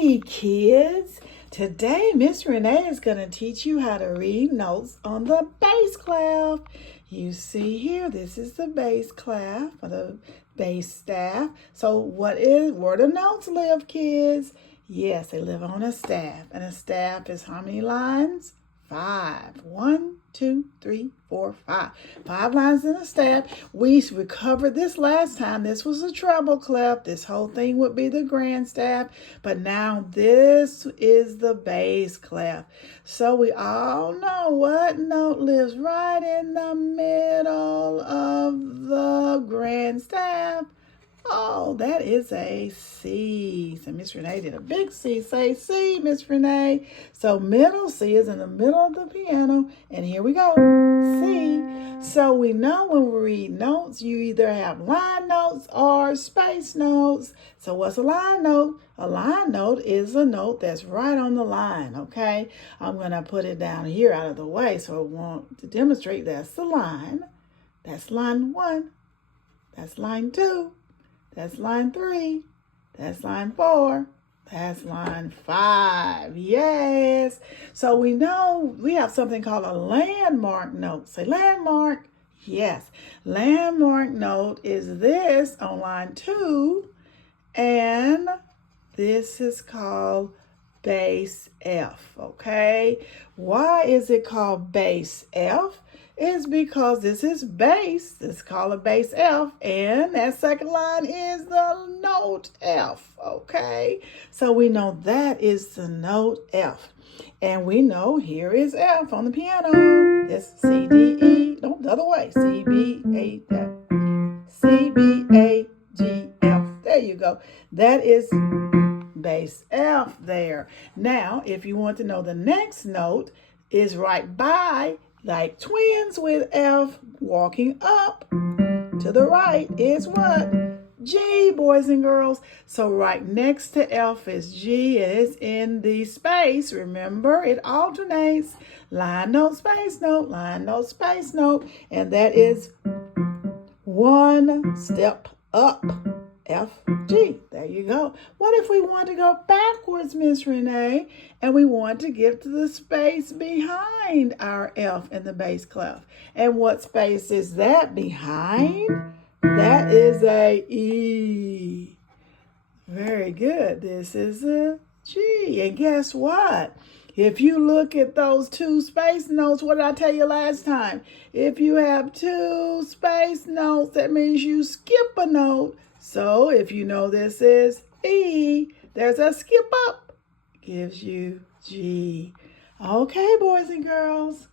Hey kids, today Miss Renee is going to teach you how to read notes on the bass clef. You see here, this is the bass clef or the bass staff. So where do notes live, kids? Yes, they live on a staff, and a staff is how many lines? 5. 1, 2, 3, 4, 5. 5 lines in a staff. We recovered this last time. This was a treble clef. This whole thing would be the grand staff. But now this is the bass clef. So we all know what note lives right in the middle of the grand staff. Oh, that is a C. So Miss Renee did a big C. Say C, Miss Renee. So middle C is in the middle of the piano. And here we go. C. So we know when we read notes, you either have line notes or space notes. So what's a line note? A line note is a note that's right on the line, okay? I'm going to put it down here out of the way so I want to demonstrate that's the line. That's line 1. That's line 2. That's line 3. That's line 4. That's line 5. Yes. So we know we have something called a landmark note. Say landmark. Yes. Landmark note is this on line 2. And this is called bass F. Okay. Why is it called bass F? Is because this is bass. It's called a bass F, and that second line is the note F, okay? So we know that is the note F. And we know here is F on the piano. It's C, D, E, no, the other way. C, B, A, F. C, B, A, G, F. There you go. That is bass F there. Now, if you want to know the next note is right by, like twins with F, walking up to the right is what? G, boys and girls. So right next to F is G. It is in the space. Remember, it alternates. Line note, space note, line note, space note. And that is one step up. F, G. There you go. What if we want to go backwards, Miss Renee, and we want to get to the space behind our F in the bass clef? And what space is that behind? That is a E. Very good. This is a G. And guess what? If you look at those two space notes, what did I tell you last time? If you have two space notes, that means you skip a note. So if you know this is E, there's a skip up. Gives you G. Okay, boys and girls.